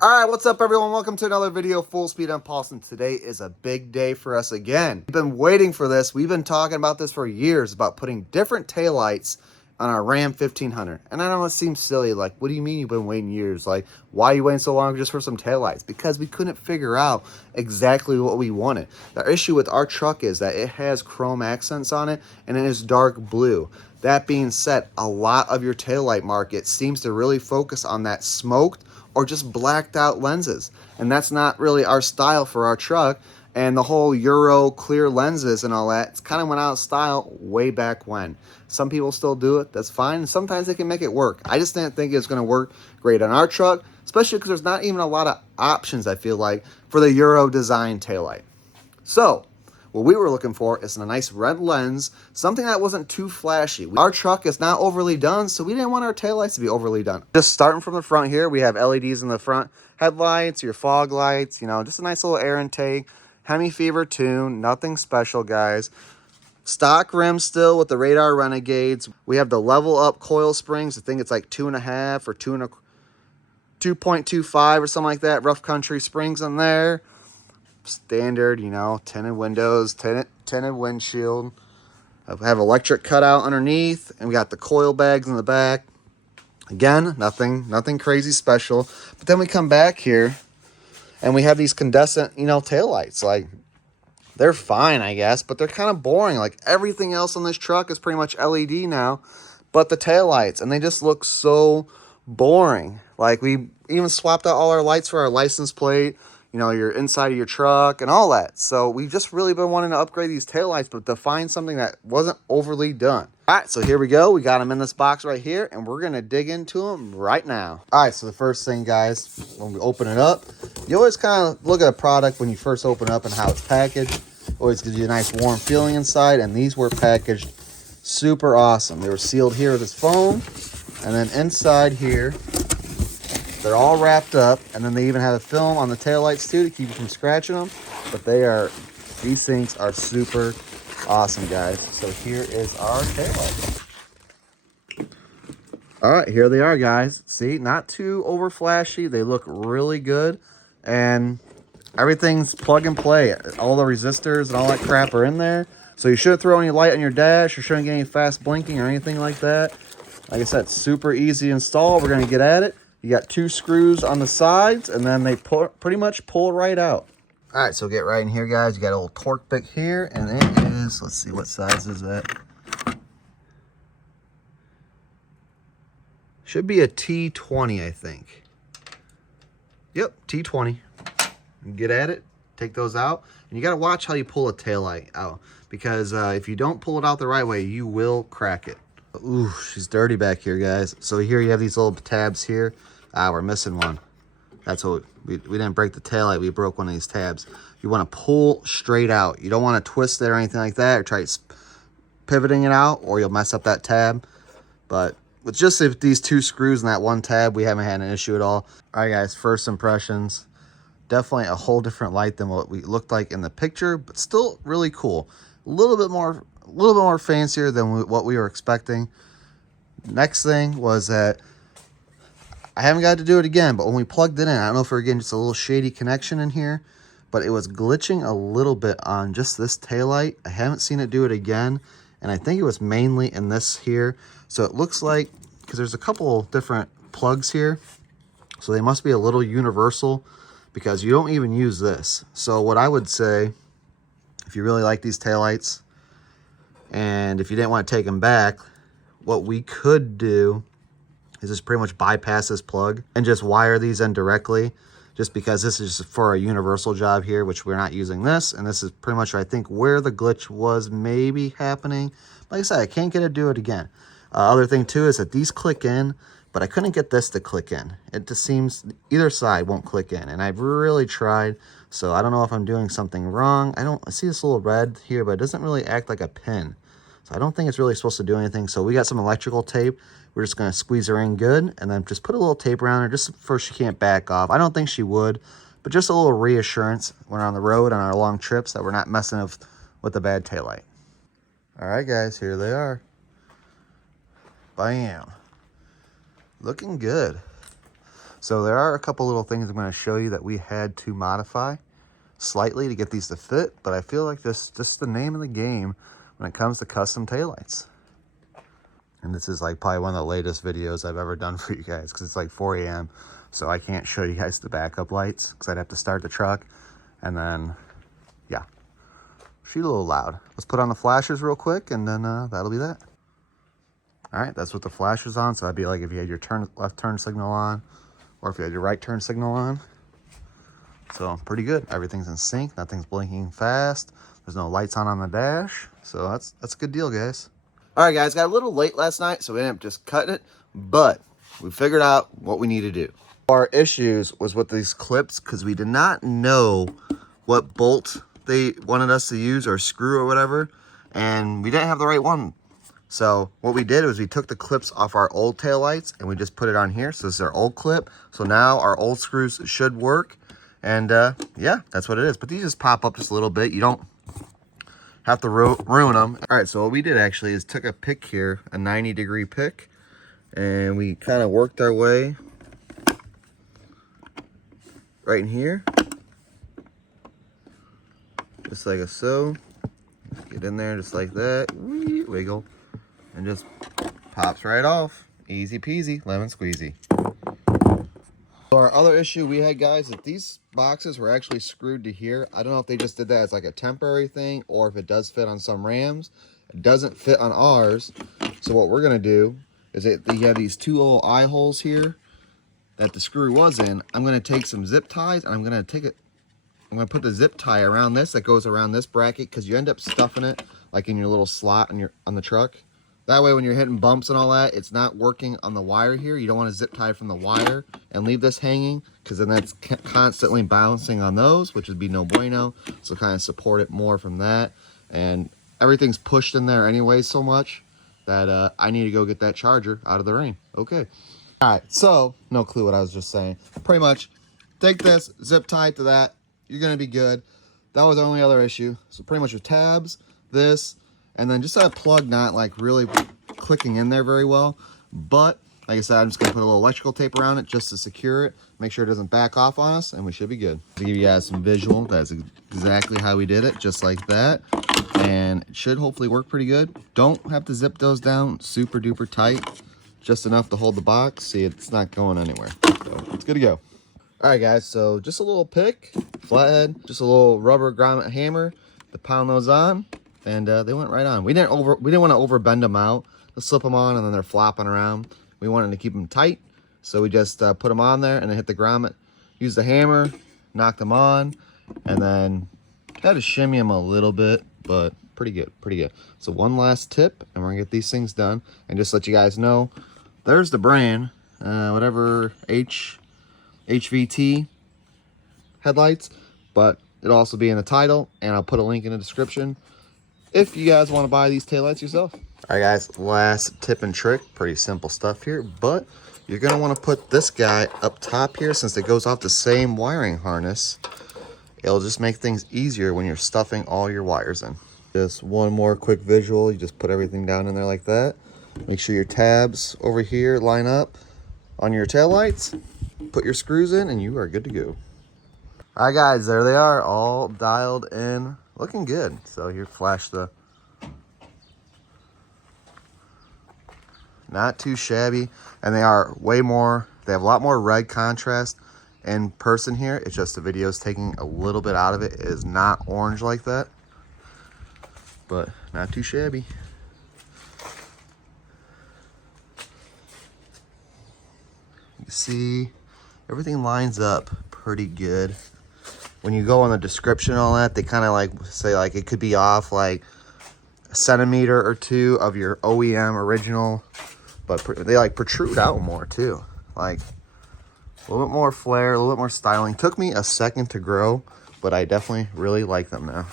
All right, what's up, everyone? Welcome to another video, Full Speed Impulse, and today is a big day for us again. We've been waiting for this. We've been talking about this for years, about putting different taillights on our Ram 1500. And I know it seems silly, like, what do you mean you've been waiting years? Like, why are you waiting so long just for some taillights? Because we couldn't figure out exactly what we wanted. The issue with our truck is that it has chrome accents on it, and it is dark blue. That being said, a lot of your taillight market seems to really focus on that smoked or just blacked out lenses. And that's not really our style for our truck. And the whole Euro clear lenses and all that, it's kind of went out of style way back when. Some people still do it, that's fine. Sometimes they can make it work. I just didn't think it was gonna work great on our truck, especially because there's not even a lot of options, I feel like, for the Euro design taillight. So, what we were looking for is a nice red lens, something that wasn't too flashy. Our truck is not overly done, so we didn't want our taillights to be overly done. Just starting from the front here, we have LEDs in the front headlights, your fog lights, just a nice little air intake, Hemi Fever tune, nothing special, guys. Stock rim still with the Radar Renegades. We have the level up coil springs. I think it's like 2.5 or 2.25 or something like that. Rough Country springs in there. Standard, tinted windows, tinted windshield. I have electric cutout underneath, and we got the coil bags in the back. Again, nothing crazy special. But then we come back here, and we have these incandescent, taillights. Like, they're fine, I guess, but they're kind of boring. Like, everything else on this truck is pretty much LED now, but the taillights, and they just look so boring. Like, we even swapped out all our lights for our license plate, your inside of your truck and all that. So we've just really been wanting to upgrade these taillights, but to find something that wasn't overly done. All right, so here we go. We got them in this box right here, and we're going to dig into them right now. All right, so the first thing, guys, when we open it up, you always kind of look at a product when you first open it up and how it's packaged. Always gives you a nice warm feeling inside, and these were packaged super awesome. They were sealed here with this foam, and then inside here, they're all wrapped up, and then they even have a film on the taillights too to keep you from scratching them. But these things are super awesome, guys. So here is our taillight. All right, here they are, guys. See, not too over flashy. They look really good, and everything's plug and play. All the resistors and all that crap are in there. So you shouldn't throw any light on your dash. You shouldn't get any fast blinking or anything like that. Like I said, super easy to install. We're going to get at it. You got 2 screws on the sides, and then they pretty much pull right out. All right, so get right in here, guys. You got a little torque pick here, and it is, let's see, what size is that? Should be a T20, I think. Yep, T20. Get at it, take those out, and you got to watch how you pull a taillight out, because if you don't pull it out the right way, you will crack it. Ooh, she's dirty back here, guys. So here you have these little tabs here. We're missing one. That's what we didn't break the taillight. We broke one of these tabs. You want to pull straight out. You don't want to twist it or anything like that, or try pivoting it out, or you'll mess up that tab. But with just these 2 screws and that one tab, we haven't had an issue at all. All right, guys, first impressions. Definitely a whole different light than what we looked like in the picture, but still really cool. A little bit more fancier than what we were expecting. Next thing was that I haven't got to do it again, but when we plugged it in, I don't know if we're getting just a little shady connection in here, but it was glitching a little bit on just this taillight. I haven't seen it do it again, and I think it was mainly in this here. So it looks like, because there's a couple different plugs here, so they must be a little universal, because you don't even use this. So what I would say, if you really like these taillights, and if you didn't want to take them back, what we could do is just pretty much bypass this plug and just wire these in directly, just because this is for a universal job here, which we're not using this. And this is pretty much, I think, where the glitch was maybe happening. Like I said, I can't get it to do it again. Other thing too is that these click in, but I couldn't get this to click in. It just seems either side won't click in, and I've really tried. So I don't know if I'm doing something wrong. I see this little red here, but it doesn't really act like a pin. So I don't think it's really supposed to do anything. So we got some electrical tape. We're just going to squeeze her in good, and then just put a little tape around her just for she can't back off. I don't think she would, but just a little reassurance when we're on the road on our long trips that we're not messing with a bad taillight. All right, guys, here they are. Bam. Looking good. So there are a couple little things I'm going to show you that we had to modify slightly to get these to fit, but I feel like this just the name of the game when it comes to custom taillights. And this is like probably one of the latest videos I've ever done for you guys because it's like 4 a.m. So I can't show you guys the backup lights because I'd have to start the truck and then, yeah, she's a little loud. Let's put on the flashers real quick and then that'll be that. All right, that's what the flasher's on. So that'd be like if you had your left turn signal on or if you had your right turn signal on. So pretty good. Everything's in sync. Nothing's blinking fast. There's no lights on the dash. So that's a good deal, guys. All right, guys, got a little late last night, so we ended up just cutting it, but we figured out what we need to do. Our issues was with these clips because we did not know what bolt they wanted us to use or screw or whatever, and we didn't have the right one. So what we did was we took the clips off our old taillights and we just put it on here. So this is our old clip. So now our old screws should work. And yeah, that's what it is. But these just pop up just a little bit. You don't have to ruin them. All right, so what we did actually is took a pick here, a 90-degree pick, and we kind of worked our way right in here. Just like so. Get in there just like that. Wiggle. And just pops right off. Easy peasy, lemon squeezy. So our other issue we had, guys, if these boxes were actually screwed to here, I don't know if they just did that as like a temporary thing or if it does fit on some Rams. It doesn't fit on ours. So what we're gonna do is you have these two little eye holes here that the screw was in. I'm gonna take some zip ties and I'm gonna put the zip tie around this that goes around this bracket because you end up stuffing it like in your little slot on the truck. That way when you're hitting bumps and all that, it's not working on the wire here. You don't want to zip tie from the wire and leave this hanging because then that's constantly bouncing on those, which would be no bueno. So kind of support it more from that. And everything's pushed in there anyway so much that I need to go get that charger out of the rain. Okay. All right, so no clue what I was just saying. Pretty much take this, zip tie to that. You're going to be good. That was the only other issue. So pretty much your tabs, this, and then just that plug not like really clicking in there very well. But like I said, I'm just gonna put a little electrical tape around it just to secure it, make sure it doesn't back off on us, and we should be good. To give you guys some visual, that's exactly how we did it, just like that. And it should hopefully work pretty good. Don't have to zip those down super duper tight, just enough to hold the box. See, it's not going anywhere. So it's good to go. All right, guys, so just a little pick, flathead, just a little rubber grommet hammer to pound those on. And they went right on. We didn't want to overbend them out. Let's slip them on and then they're flopping around. We wanted to keep them tight, so we just put them on there and then hit the grommet. Use the hammer, knock them on, and then had to shimmy them a little bit, but pretty good, pretty good. So one last tip, and we're gonna get these things done. And just let you guys know, there's the brand, whatever HVT headlights, but it'll also be in the title, and I'll put a link in the description if you guys want to buy these taillights yourself. All right, guys, last tip and trick. Pretty simple stuff here, but you're going to want to put this guy up top here since it goes off the same wiring harness. It'll just make things easier when you're stuffing all your wires in. Just one more quick visual. You just put everything down in there like that. Make sure your tabs over here line up on your taillights. Put your screws in and you are good to go. All right, guys, there they are, all dialed in. Looking good. So here, flash the, not too shabby, and they are way more, they have a lot more red contrast in person here. It's just the video is taking a little bit out of it. It is not orange like that, but not too shabby. You see, everything lines up pretty good. When you go on the description and all that, they kind of like say like it could be off like a centimeter or two of your OEM original, but they like protrude out more too. Like a little bit more flair, a little bit more styling. Took me a second to grow, but I definitely really like them now.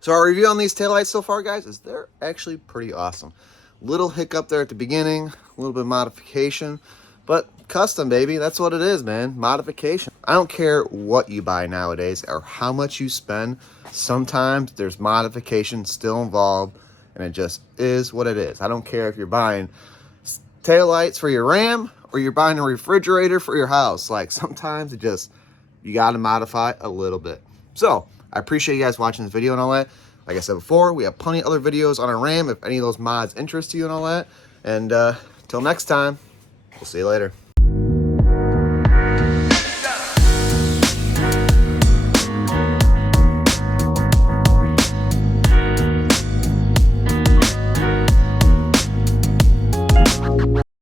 So our review on these taillights so far, guys, is they're actually pretty awesome. Little hiccup there at the beginning, a little bit of modification, but custom, baby. That's what it is, man. Modification. I don't care what you buy nowadays or how much you spend. Sometimes there's modification still involved, and it just is what it is. I don't care if you're buying taillights for your Ram or you're buying a refrigerator for your house. Like, sometimes you got to modify a little bit. So I appreciate you guys watching this video and all that. Like I said before, we have plenty of other videos on our Ram if any of those mods interest you and all that. And till next time, we'll see you later.